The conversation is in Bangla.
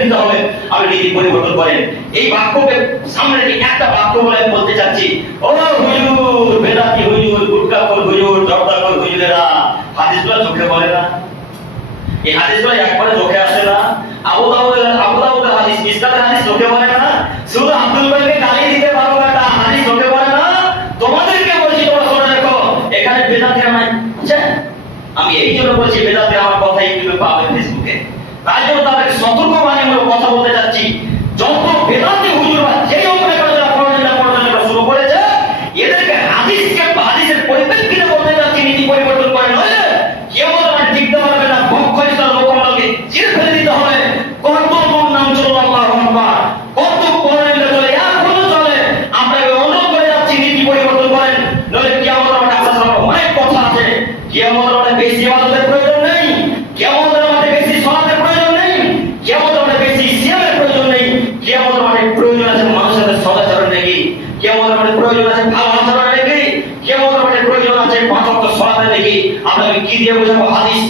দিতে হবে নীতি পরিবর্তন করেন। এই বাক্যকে সামনে রেখে একটা বাক্য বলে আমি বলতে চাচ্ছি। ও হুজুর, বেদাতি হুজুর গুটকাখোর হুজুর জর্দাখোর হুজুরেরা হাদিসগুলো চোখে না? এই হাদিসগুলো একবারে চোখে আসে না। আবু দাউদের আবু দাউদের হাদিস হাদিস চোখে না। শুধু আব্দুল গালি দিতে পারো না তা হাদিস চোখে না। তোমাদেরকে বলছি, তোমরা শুনে এখানে আমি এই জন্য বলছি, বেদাতে আমার কথা ইউটিউবে পাবে ফেসবুকে তাই জন্য তাদেরকে সতর্ক বাণীমূলক কথা বলতে যাচ্ছি। যত বেদাতি হুজুর যেই অঙ্গনে করে যারা পড়াশোনা পড়াশোনা শুরু করেছে, এদেরকে হাদিসকে হাদিসের পরিপ্রেক্ষিতে বলতে যাচ্ছি, নীতি পরিবর্তন করে নয় কেউ তোমার টিকতে পারবে না হিসাবে লোকমালকে চির ফেলে দিতে হবে। নইলে কেমন অনেক কথা আছে। কেমন আমাদের বেশি আমাদের প্রয়োজন নেই। কেমন আমাদের বেশি সমাজের প্রয়োজন নেই কেমন আমাদের বেশি সিয়ামের প্রয়োজন নেই কেমন আমাদের প্রয়োজন আছে মানুষের সদাচরণ নাকি আমাদের প্রয়োজন আছে ভালো আচরণ নাকি কেমন প্রয়োজন আছে পাঁচ অক্ট সলাতে নাকি আমরা কি দিয়ে বোঝাবো হাদিস?